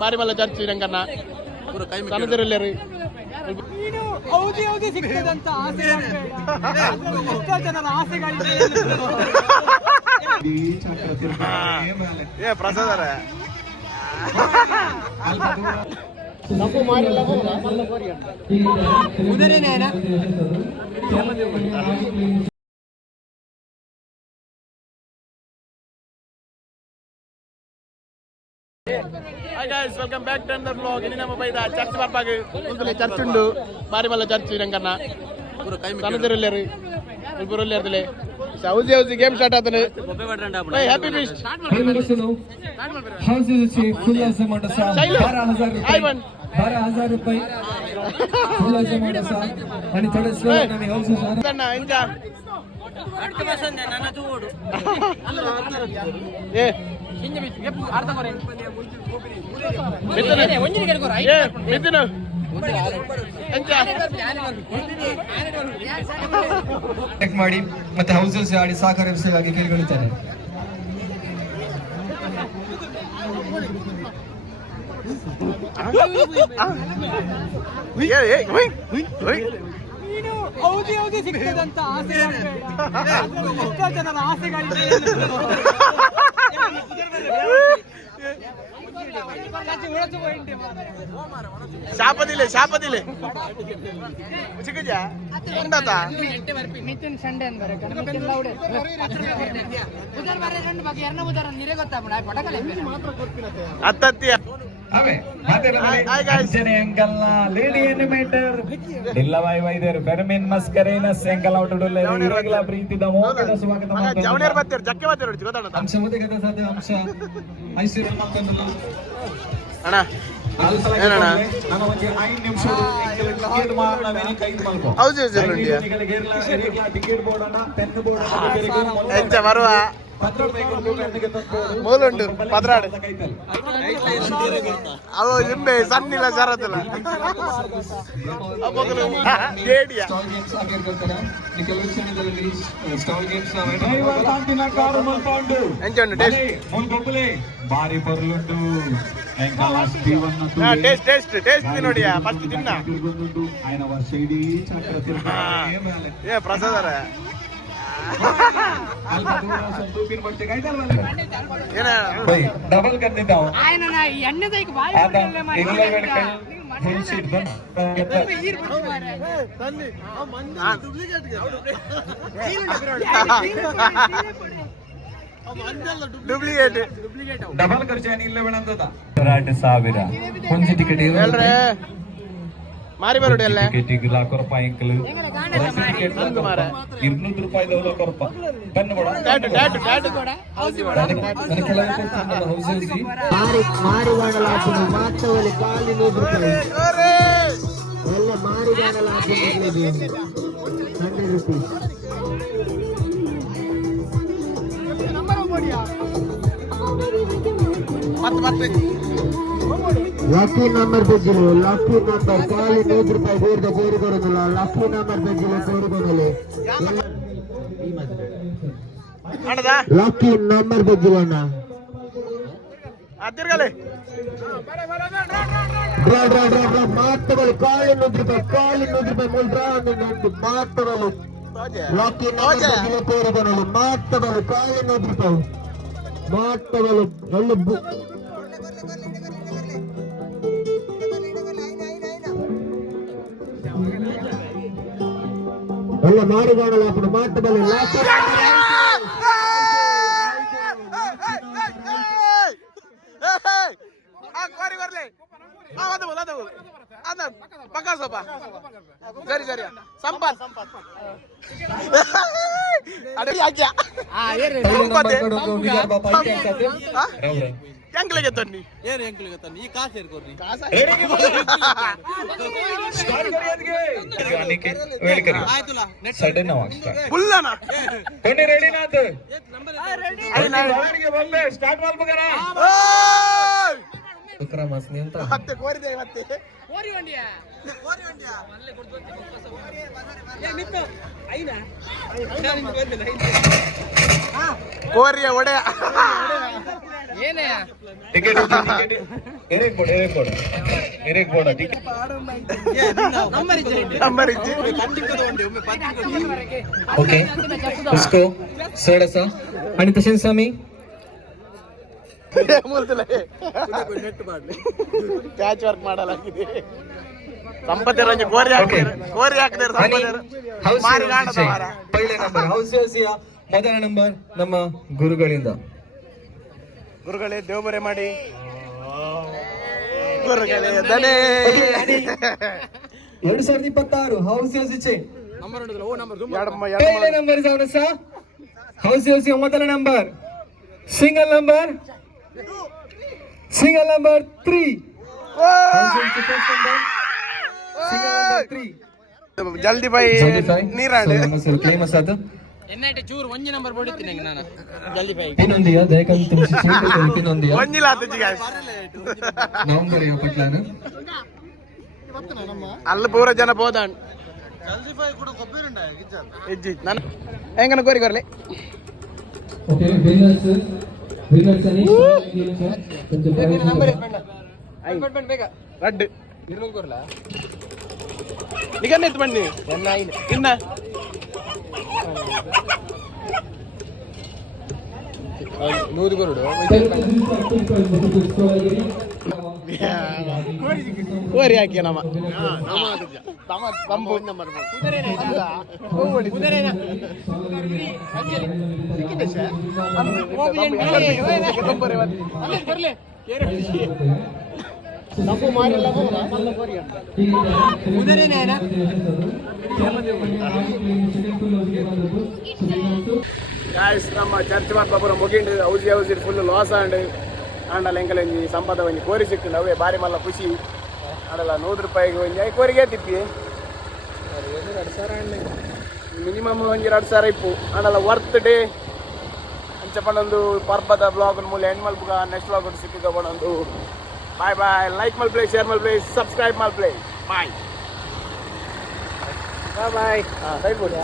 ಮಾರಿಮಲ್ಲ church Ranganna ಸಣ್ಣದಿರಲ್ಲೇರಿ ಸಿಗ್ತದಂತ ಆಸೆ ಎಷ್ಟೋ ಜನರ ಆಸೆಗಳಿದೆ ಪ್ರಸಾದ ತಪ್ಪು ಮಾಡಿಲ್ಲ hi guys welcome back to the vlog. ಇನ್ನು ನಮ್ಮ ಬೈದ ಚರ್ಚ್ ಬರ್ಪಾಗ ಮುಂದೆ ಚರ್ಚ್ ಉಂಡು ಮಾರಿಮಲ್ಲ ಚರ್ಚ್ ರಂಗಣ್ಣ ಸಣ್ಣದಿರಲ್ಲೇರಿ ಇಬ್ಬರಲ್ಲೇ ಹೌಸಿ ಹೌಸಿ ಗೇಮ್ ಸ್ಟಾರ್ಟ್ ಆತನೆ ಹ್ಯಾಪಿ ಫೀಸ್ಟ್ ₹12,000 आणि थोडं स्लो आणि हौस इंजा ए ಚೆಕ್ ಮಾಡಿ ಮತ್ತೆ ಹೌಸಸ್ ಆಡಿ ಸಹಕಾರ ವಿಷಯವಾಗಿ ಕೇಳಿಕೊಳ್ಳುತ್ತಾರೆ. ಸಿಗ್ತದಂತ ಆಸೆ ಎಷ್ಟೋ ಜನರ ಆಸೆಗಳಿದೆ ಶಾಪ ದಿಲೆ ಚಿಕ್ಕಜಾ ಮಿಥುನ್ ಸಂಡೆ ಅಂತಾರೆ ಮಿಥುನ್ ಲೌಡೆ ಬುಧವಾರ ಬಾರೆ రెండు ಬಾಗಿ ಎರಡನೇ ಬುಧವಾರ ನೀರೇ ಗೊತ್ತಾಗ್ಬಿಡ ಪಟಕಲೆ ಅತ್ತತ್ತಿ ಅವೇ ಮಾತಾಡೋದು ಅಂಕಲ್ನ ಲೇಡಿ ಅನಿಮೇಟರ್ ಡಿಲ್ಲವಾಯಿ ವೈದ್ಯರು ಫೆರ್ಮಿನ್ ಮಸ್ಕರೇನ ಸೆಂಕಲ್ ಔಟ್ ಡೊಲ್ಲ ಇರಗಲ ಪ್ರೀತಿದ ಮೋಹನ ಸ್ವಾಗತ ಮಾಡ್ತಾರೆ. ಜವನೇರ್ ಬರ್ತಾರೆ ಜಕ್ಕೆ ಬರ್ತಾರೆ ಗೊತ್ತಾಣ ಅಂಶ ಮುದಗದ ಸಾಧ್ಯ ಅಂಶ ಐಸಿರು ಮಾಡ್ಕೊಂಡಲ್ಲ ಅಣ್ಣ ಏನಣ್ಣ ನಾನು ಒಂದು 5 ನಿಮಿಷ ಟಿಕೆಟ್ ಮಾಡೋಣ ವೇನಿ ಕೈದು ಮಾಡ್ಕೋ ಹೌದು ಜರುಂಡಿಯಾ ಟಿಕೆಟ್ ಬೋರ್ಡ್ ಅಣ್ಣ ಪೆನ್ ಬೋರ್ಡ್ ಅಣ್ಣ ಎಂಚ ಬರುವ ಮೂಲುಂಡು ಪದ್ರಾಡು ಅವು ನಿಂಬೆ ಸಣ್ಣಿಲ್ಲ ಸರದಿಲ್ಲ ಭಾರಿ ಬರ್ಲುಂಡು ಟೇಸ್ಟ್ ನೋಡಿಯಾ ಫಸ್ಟ್ ತಿನ್ನ ఆయన ವರ್ಷ ಇಡೀ ಚಕ್ರ ಏ ಪ್ರಸಾದ ಡಬಲ್ ಕಟ್ಟಿದ್ದಾವ ಡೂಪ್ಲಿಕೇಟ್ ಡಬಲ್ ಖರ್ಚು ಏನಿಲ್ಲ ಬೇಡಂತದ 2,000 ಒಂದು ಟಿಕೆಟ್ ಹೇಳ್ರೆ ಮಾರಿ ಬರೋಡಿ ಅಲ್ಲ ಟಿಕೆಟ್ ₹1,00,000 ₹200 ಪೆನ್ ಬೋಡ ಮಾರಿ ಮಾಡಲಾಗುವುದು ಮಾತ್ರವಲ್ಲಿ ಕಾಲಿ ₹100 ಎಲ್ಲ ಮಾರಿ ಮಾಡಲಾಗುವುದು ಮತ್ತೆ లక్కీ నంబర్ పెంచులు లక్కీ నంబర్ కాలి ₹100 ಬೇರೆ ಬೇರೆ ಕೊಡೋದಿಲ್ಲ ಲಕ್ಕಿ ನಂಬರ್ పెంచులు ಕೊಡೋದಿಲ್ಲ ಲಕ್ಕಿ ನಂಬರ್ పెంచులు ಅಣ್ಣ ಅದಿರ್ಗಲೆ ಮಾತಗಳು ಕಾಲಿ ₹100 ಮುಲ್ಡ್ರಾ ಒಂದು ಮಾತಗಳು ಲಕ್ಕಿ ನಂಬರ್ ಕೊಡೋದಿಲ್ಲ ಮಾತಗಳು ಕಾಲಿ ₹100 ಮಾತಗಳು ಎಲ್ಲ ಎಲ್ಲ ಮಾರಿ ಮಾಡಲಾಗುವುದು ಮಾತಬಲ್ಲ ಪಕ್ಕ ಸೋಪ ಸರಿ ಸರಿ ಸಂಪತ್ ಎಂಕ್ಲಿಗೆ ತನ್ನಿ ಏನು ಎಂಕ್ಲಿಗೆ ತನ್ನಿ ಈ ಕಾಸು ಸೇರ್ಕೊಡ್ರಿ ಬುಲ್ಲನ ರೆಡಿನಾಥ್ ಸ್ಟಾರ್ಟ್ ಮಾಡ್ಬೇಕಾರ ಮತ್ತೆ ಕೋರಿದೆ ಮತ್ತೆ ಕೋರಿಯ ಒಡೆಯ ಏನೇ ಟಿಕೆಟ್ ಎರೆಕ್ ಬೋರ್ಡ್ ನಂಬರ್ ಇಚ್ಚಿ ओके उसको सोडासा आणि तसेच स्वामी ಪ್ಯಾಚ್ ವರ್ಕ್ ಮಾಡಲಾಗಿದೆ. ಸಂಪತ್ತರ ಕೋರಿ ಹಾಕಿದ್ರೆ आणि ಹೌಸ್ ಮಾರಿ ಕಾಣದ ಮಾರ. ಪहिले ನಂಬರ್ ಹೌಸ್ ಯೋಸಿಯ ಮೊದಲ ನಂಬರ್ ನಮ್ಮ ಗುರುಗಳಿಂದ ಗುರುಗಳೇ ದೇವಬರೆ ಮಾಡಿ ಗುರುಗಳೇ ದನೇ 2026 ಹೌಸ್ ಯೋಸಿचे ಎಡಮ पहिले नंबर जाऊन असा हाऊस योसी ಮೊದಲ ನಂಬರ್ ಸಿಂಗಲ್ ನಂಬರ್ 3 ಜಲ್ದಿ ಬೈ ನೀರಾಡು ಕ್ಲೇಮ್ ಅಸಾದ ಎನ್ನೈಟೆ ಚೂರು ಒಂಜಿ ನಂಬರ್ ಬೋಡಿತ್ತೀನಿ ನಾನು ಜಲ್ದಿ ಬೈ पिनोंदिया दयकंद तुमची चीट पिनोंदिया ಒಂಜಿಲ್ಲ ಆತಜ್ಜಿ ಗಾಯ್ಸ್ नवंबर या पटलान ಅಲ್ಲಿ ಪೂರ ಜನ ಬೋದಾಣ್ ಇಜ್ಜಿ ನಾನು ಹೆಂಗನ ಕೋರಿ ಕೊರ್ಲಿ ओके विनर्स आणि ಬೇಗ ರಡ್ ನಿಗನ್ನ ಎತ್ತು ಬನ್ನಿ ಇನ್ನ ನೂರು ಕೊರಡು ಕೋರಿ ಹಾಕಿ ನಮ್ಮ ತಂಬು ಗಾಯ್ಸ್ ನಮ್ಮ ಚರ್ಚ್ ಮಾಡ್ಪುರ ಮುಗಿಂಡು ಹೌಸಿ ಫುಲ್ ಲಾಸ್ ಆಂಡ್ ಆಂಡಲ್ಲ ಎಂಕಲೆಂಜಿ ಸಂಪದ ಒಂಜಿ ಕೋರಿ ಸಿಕ್ಕಿಂಡು ಅವೇ ಬಾರಿ ಮಲ್ಲ ಖುಷಿ ಆಡಲ್ಲ ₹100 ಒಂಜಿ ಐ ಕೋರಿಗೆ ತಿಪ್ಪಿ ಮಿನಿಮಮ್ ಒಂಜಿ 2,000 ಇಪ್ಪು ಆಡಲ್ಲ ವರ್ತ್ ಡೇ ಅಂಚೆ ಪಂಡೊಂದು ಪರ್ಬದ ಬ್ಲಾಗ್ ಮೂಲ ಎಂಡ್ ಮಲ್ಪುಗ ನೆಕ್ಸ್ಟ್ ಬ್ಲಾಗ್ ಸಿಕ್ಕಿಗ ಪಡೊಂದು ಬಾಯ್ ಬಾಯ್ ಲೈಕ್ ಮಲ್ಪ್ಲೇ ಶೇರ್ ಮಲ್ಪ್ಲೇ ಸಬ್ಸ್ಕ್ರೈಬ್ ಮಲ್ಪ್ಲೇ ಬಾಯ್ ಬಾಯ್ ಸೈಡ್ ಬೋರ್ಡ್